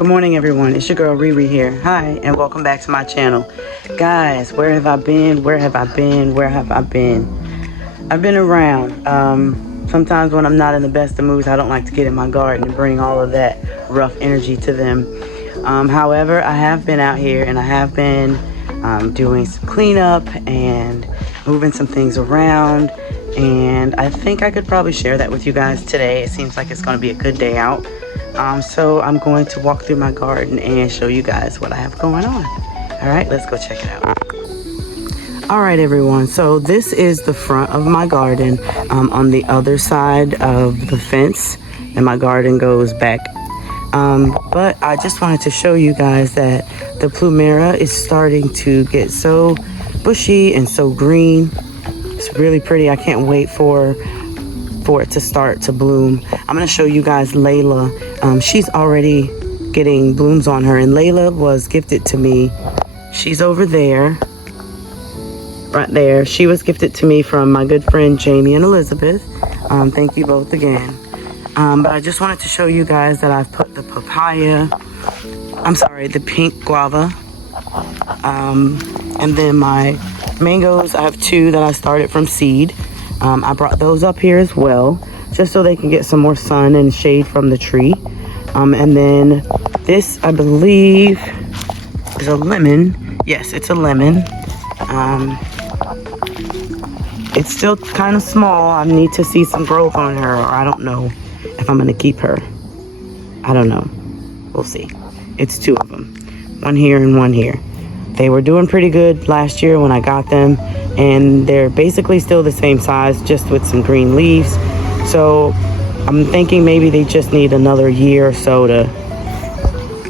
Good morning, everyone. It's your girl Riri here. Hi, and welcome back to my channel. Guys, where have I been? Where have I been? Where have I been? I've been around. Sometimes when I'm not in the best of moods, I don't like to get in my garden and bring all of that rough energy to them. However, I have been out here and I have been doing some cleanup and moving some things around. And I think I could probably share that with you guys today. It seems like it's going to be a good day out. So I'm going to walk through my garden and show you guys what I have going on. All right, let's go check it out. All right, everyone. So this is the front of my garden on the other side of the fence, and my garden goes back. But I just wanted to show you guys that the Plumera is starting to get so bushy and so green. It's really pretty. I can't wait for it to start to bloom. I'm going to show you guys Layla. She's already getting blooms on her, and Layla was gifted to me. She's over there, right there. She was gifted to me from my good friend Jamie and Elizabeth. Thank you both again. But I just wanted to show you guys that I've put the the pink guava, and then my mangoes. I have 2 that I started from seed. I brought those up here as well, just so they can get some more sun and shade from the tree. And then this, I believe, is a lemon. Yes, it's a lemon. It's still kind of small. I need to see some growth on her, or I don't know if I'm going to keep her. I don't know. We'll see. It's 2 of them. One here and one here. They were doing pretty good last year when I got them, and they're basically still the same size, just with some green leaves. So I'm thinking maybe they just need another year or so to,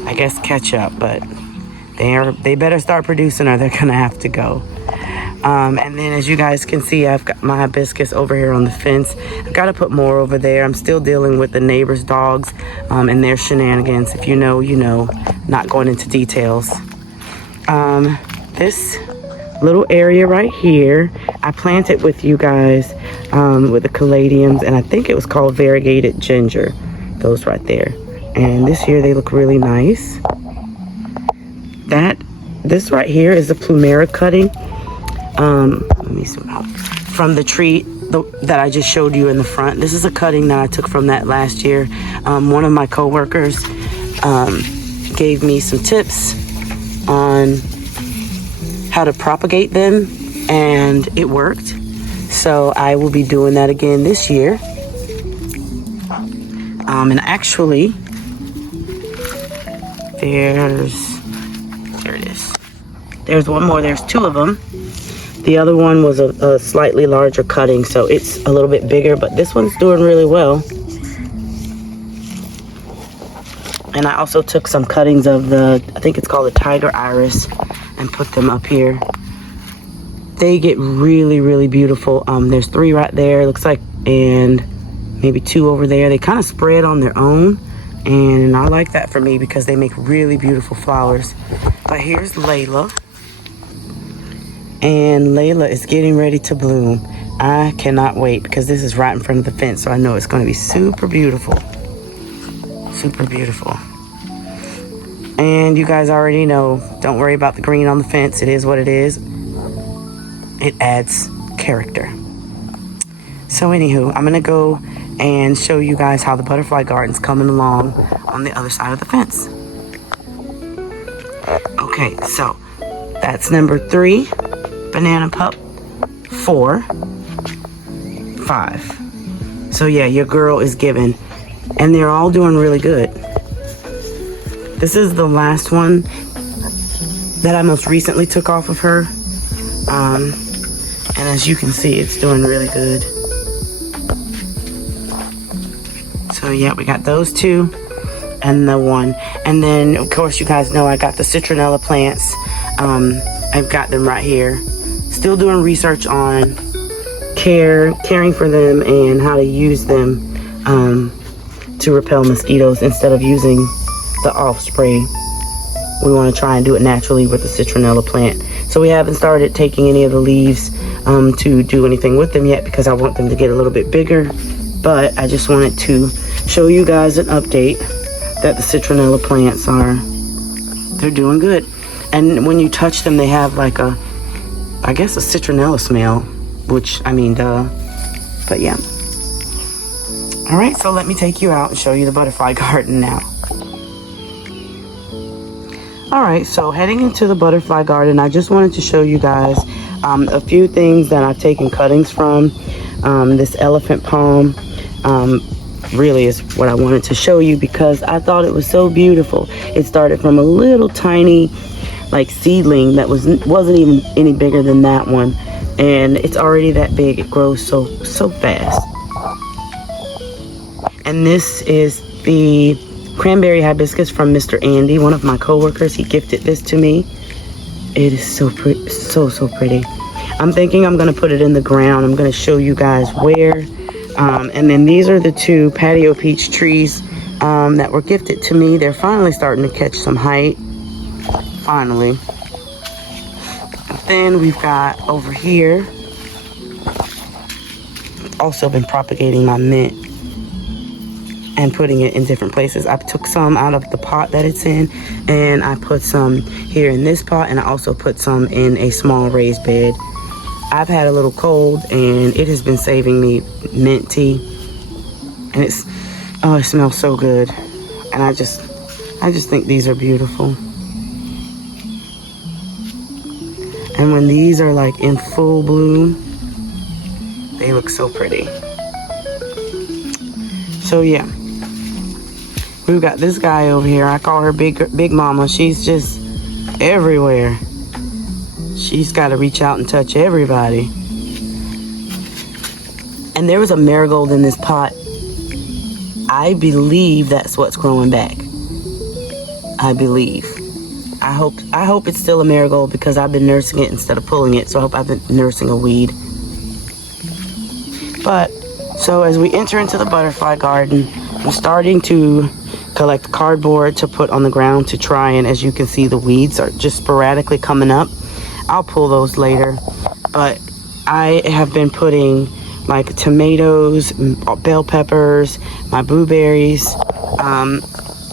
I guess, catch up. But they better start producing or they're gonna have to go. And then, as you guys can see, I've got my hibiscus over here on the fence. I've got to put more over there. I'm still dealing with the neighbors' dogs and their shenanigans. If you know, you know. Not going into details. This little area right here, I planted with you guys with the caladiums, and I think it was called variegated ginger. Those right there. And this year they look really nice. This right here is a Plumera cutting. Let me zoom out. From the tree that I just showed you in the front. This is a cutting that I took from that last year. One of my co-workers gave me some tips on how to propagate them, and it worked. So I will be doing that again this year. And actually, there it is. There's one more. There's 2 of them. The other one was a slightly larger cutting, so it's a little bit bigger, but this one's doing really well. And I also took some cuttings of I think it's called the tiger iris, and put them up here. They get really, really beautiful. There's 3 right there, looks like, and maybe 2 over there. They kind of spread on their own, and I like that for me because they make really beautiful flowers. But here's Layla. And Layla is getting ready to bloom. I cannot wait because this is right in front of the fence, so I know it's going to be super beautiful. Super beautiful. And you guys already know, don't worry about the green on the fence. It is what it is. It adds character. So anywho, I'm going to go and show you guys how the butterfly garden's coming along on the other side of the fence. Okay, so that's number 3. Banana pup. 4. 5. So yeah, your girl is giving, and they're all doing really good. This is the last one that I most recently took off of her, and as you can see, it's doing really good. So yeah, we got those 2 and the 1, and then of course you guys know I got the citronella plants. I've got them right here. Still doing research on caring for them and how to use them to repel mosquitoes instead of using the off spray. We want to try and do it naturally with the citronella plant. So we haven't started taking any of the leaves to do anything with them yet because I want them to get a little bit bigger. But I just wanted to show you guys an update that the citronella plants are. They're doing good. And when you touch them, they have like a, I guess, a citronella smell, which, I mean, duh. But yeah. All right, so let me take you out and show you the butterfly garden now. All right, so heading into the butterfly garden, I just wanted to show you guys a few things that I've taken cuttings from. This elephant palm really is what I wanted to show you because I thought it was so beautiful. It started from a little tiny like seedling that wasn't even any bigger than that one, and it's already that big. It grows so fast. And this is the cranberry hibiscus from Mr. Andy, one of my coworkers. He gifted this to me. It is so pretty, so pretty. I'm thinking I'm gonna put it in the ground. I'm gonna show you guys where. And then these are the two patio peach trees that were gifted to me. They're finally starting to catch some height. Finally. And then we've got over here, also been propagating my mint and putting it in different places. I took some out of the pot that it's in, and I put some here in this pot, and I also put some in a small raised bed. I've had a little cold, and it has been saving me mint tea, and it smells so good. And I just think these are beautiful. And when these are like in full bloom, they look so pretty. So yeah, we've got this guy over here. I call her Big Mama. She's just everywhere. She's got to reach out and touch everybody. And there was a marigold in this pot. I believe that's what's growing back. I believe. I hope it's still a marigold because I've been nursing it instead of pulling it. So I hope I've been nursing a weed. But, so as we enter into the butterfly garden, I'm starting to collect cardboard to put on the ground to try, and as you can see, the weeds are just sporadically coming up. I'll pull those later. But I have been putting like tomatoes, bell peppers, my blueberries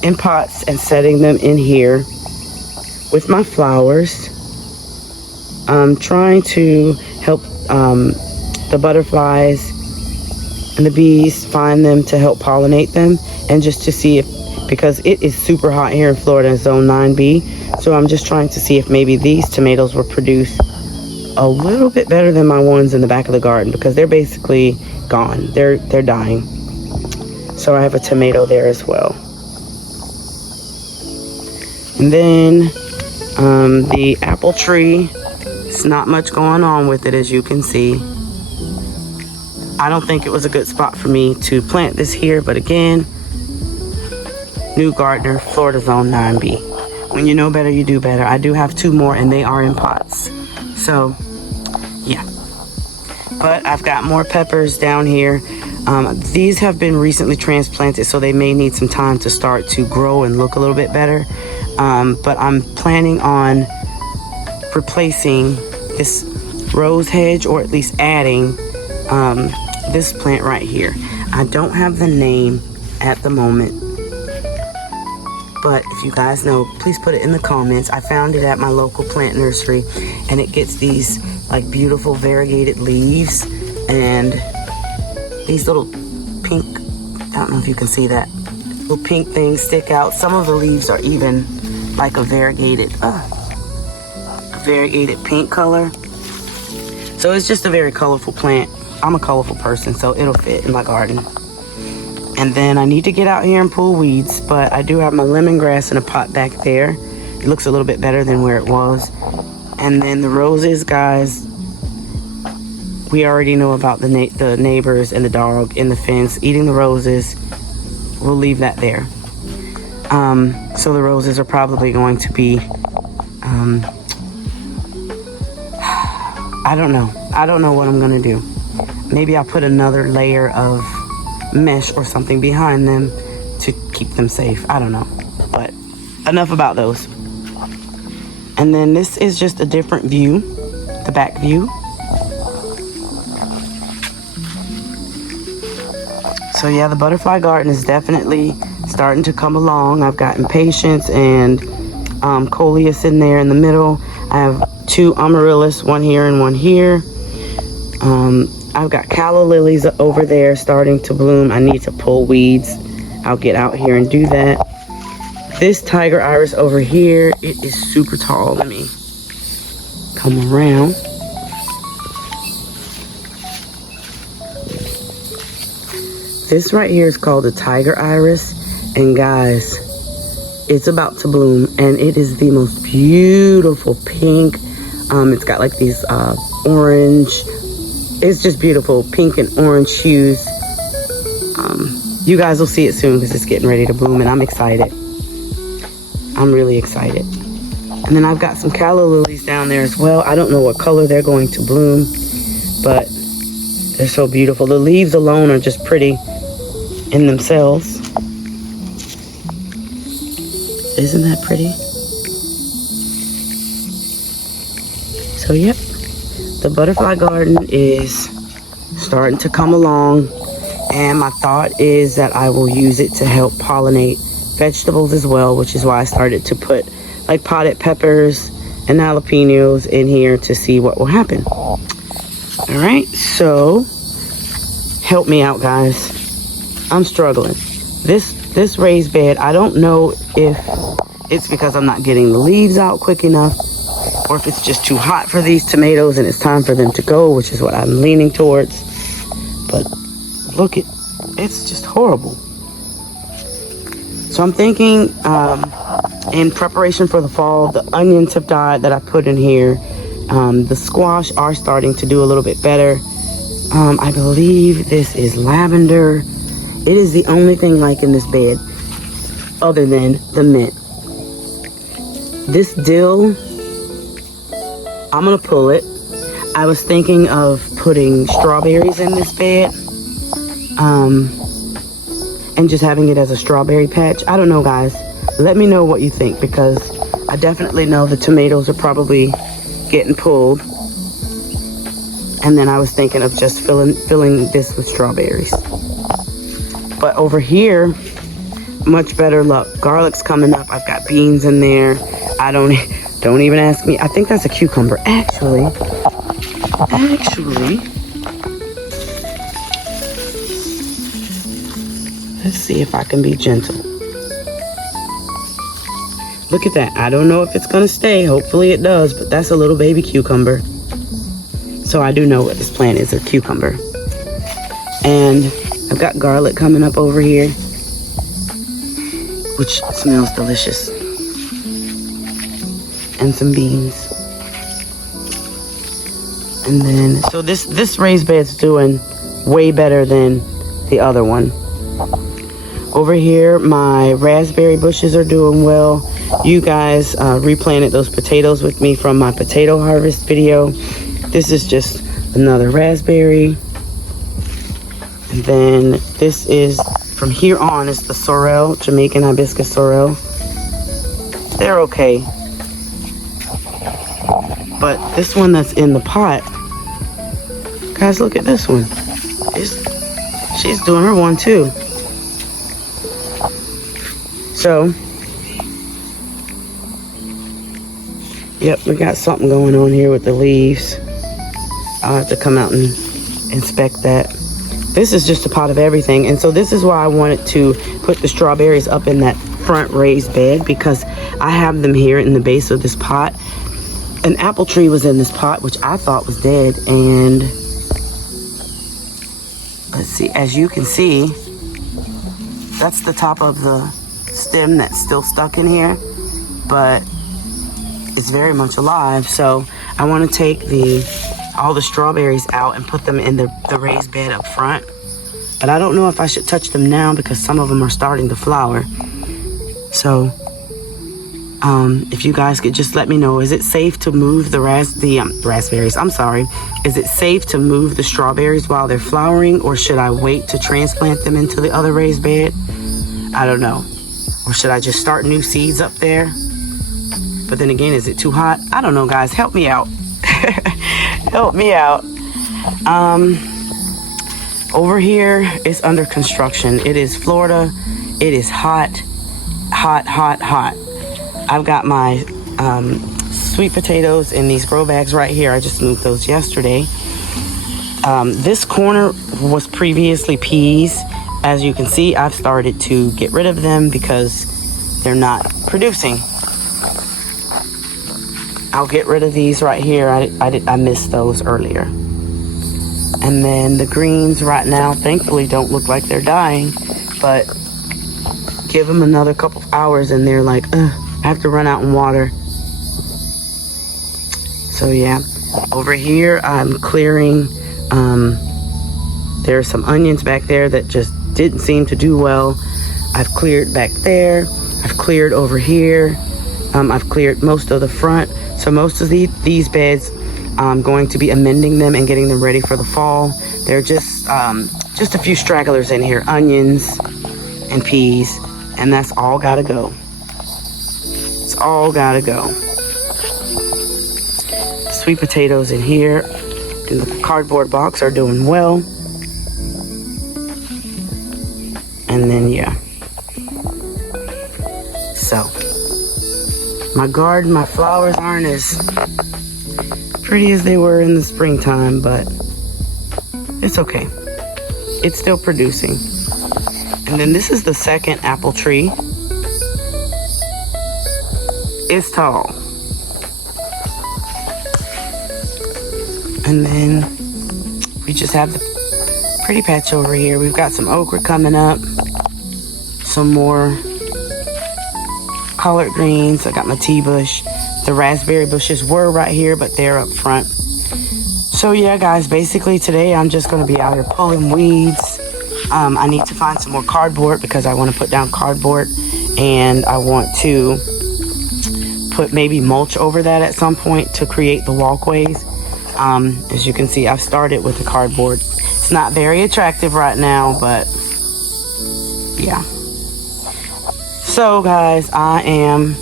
in pots and setting them in here with my flowers. I'm trying to help the butterflies and the bees find them to help pollinate them, and just to see if, because it is super hot here in Florida in zone 9B, so I'm just trying to see if maybe these tomatoes will produce a little bit better than my ones in the back of the garden, because they're basically gone. They're dying. So I have a tomato there as well. And then the apple tree, it's not much going on with it, as you can see. I don't think it was a good spot for me to plant this here, but again, new gardener, Florida zone 9B. When you know better, you do better. I do have two more, and they are in pots. So, yeah. But I've got more peppers down here. These have been recently transplanted, so they may need some time to start to grow and look a little bit better. But I'm planning on replacing this rose hedge, or at least adding this plant right here. I don't have the name at the moment, but if you guys know, please put it in the comments. I found it at my local plant nursery, and it gets these like beautiful variegated leaves, and these little pink, I don't know if you can see that, little pink things stick out. Some of the leaves are even like a variegated pink color. So it's just a very colorful plant. I'm a colorful person, so it'll fit in my garden. And then I need to get out here and pull weeds, but I do have my lemongrass in a pot back there. It looks a little bit better than where it was. And then the roses, guys, we already know about the neighbors and the dog in the fence eating the roses. We'll leave that there. So the roses are probably going to be, I don't know. I don't know what I'm gonna do. Maybe I'll put another layer of mesh or something behind them to keep them safe. I don't know. But enough about those. And then this is just a different view, the back view. So yeah, the butterfly garden is definitely starting to come along. I've got impatiens and coleus in there in the middle. I have 2 amaryllis, one here and one here. I've got calla lilies over there starting to bloom. I need to pull weeds. I'll get out here and do that. This tiger iris over here, it is super tall. Let me come around. This right here is called a tiger iris, and guys, it's about to bloom, and it is the most beautiful pink. It's got like these orange, it's just beautiful pink and orange hues. You guys will see it soon because it's getting ready to bloom, and I'm excited. I'm really excited. And then I've got some calla lilies down there as well. I don't know what color they're going to bloom, but they're so beautiful. The leaves alone are just pretty in themselves. Isn't that pretty? So yep, the butterfly garden is starting to come along, and my thought is that I will use it to help pollinate vegetables as well, which is why I started to put like potted peppers and jalapenos in here to see what will happen. All right, so help me out, guys. I'm struggling. This raised bed, I don't know if it's because I'm not getting the leaves out quick enough, or if it's just too hot for these tomatoes and it's time for them to go, which is what I'm leaning towards. But look, it's just horrible. So I'm thinking, in preparation for the fall, the onions have died that I put in here. The squash are starting to do a little bit better. I believe this is lavender. It is the only thing like in this bed other than the mint. This dill, I'm gonna pull it. I was thinking of putting strawberries in this bed, and just having it as a strawberry patch. I don't know, guys. Let me know what you think, because I definitely know the tomatoes are probably getting pulled. And then I was thinking of just filling this with strawberries. But over here, much better luck. Garlic's coming up. I've got beans in there. Don't even ask me. I think that's a cucumber. Actually, let's see if I can be gentle. Look at that. I don't know if it's gonna stay. Hopefully it does, but that's a little baby cucumber. So I do know what this plant is, a cucumber. And I've got garlic coming up over here, which smells delicious. And some beans. And then, so this raised bed's doing way better than the other one. Over here, my raspberry bushes are doing well. You guys replanted those potatoes with me from my potato harvest video. This is just another raspberry. And then this is, from here on, is the sorrel, Jamaican hibiscus sorrel. They're okay. But this one that's in the pot, guys, look at this one. She's doing her one too. So, yep, we got something going on here with the leaves. I'll have to come out and inspect that. This is just a pot of everything. And so this is why I wanted to put the strawberries up in that front raised bed, because I have them here in the base of this pot. An apple tree was in this pot, which I thought was dead. And let's see, as you can see, that's the top of the stem that's still stuck in here, but it's very much alive. So I want to take all the strawberries out and put them in the raised bed up front. But I don't know if I should touch them now, because some of them are starting to flower. So if you guys could just let me know, is it safe to move the raspberries? I'm sorry. Is it safe to move the strawberries while they're flowering, or should I wait to transplant them into the other raised bed? I don't know. Or should I just start new seeds up there? But then again, is it too hot? I don't know, guys. Help me out. Help me out. Over here, it's under construction. It is Florida. It is hot, hot, hot, hot. I've got my sweet potatoes in these grow bags right here. I just moved those yesterday. This corner was previously peas. As you can see, I've started to get rid of them because they're not producing. I'll get rid of these right here. I missed those earlier. And then the greens right now, thankfully, don't look like they're dying, but give them another couple of hours and they're like, I have to run out and water. So yeah, over here I'm clearing. There are some onions back there that just didn't seem to do well. I've cleared back there. I've cleared over here. I've cleared most of the front. So most of these beds, I'm going to be amending them and getting them ready for the fall. They're just a few stragglers in here, onions and peas, and that's all gotta go. It's all gotta go. Sweet potatoes in here in the cardboard box are doing well. And then yeah. So my garden, my flowers aren't as pretty as they were in the springtime, but it's okay. It's still producing. And then this is the second apple tree. It's tall. And then we just have the pretty patch over here. We've got some okra coming up, some more collard greens. I got my tea bush. The raspberry bushes were right here, but they're up front. So yeah, guys, basically today I'm just going to be out here pulling weeds. I need to find some more cardboard because I want to put down cardboard, and I want to put maybe mulch over that at some point to create the walkways. As you can see, I've started with the cardboard. It's not very attractive right now, but yeah. So guys, I am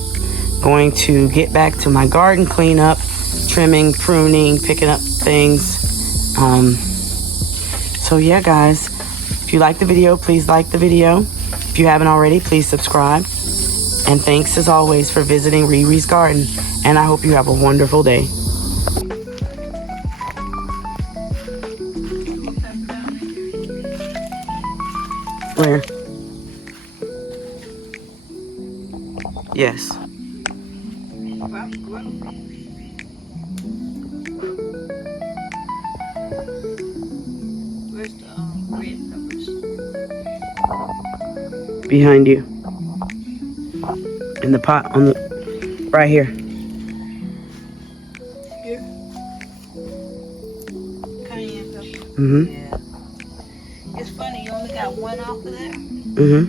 going to get back to my garden cleanup, trimming, pruning, picking up things. So yeah, guys, if you like the video, please like the video. If you haven't already, please subscribe. And thanks as always for visiting Riri's Garden. And I hope you have a wonderful day. Where? Yes. Where's the red peppers? Behind you. In the pot on the right here. Here? Cayenne pepper? Mm-hmm. Yeah. It's funny, you only got one off of there? Mm-hmm.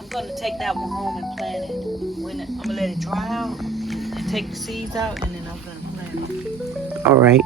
I'm gonna take that one home and plant it. I'm gonna let it dry out and take the seeds out, and then I'm gonna plant it. All right.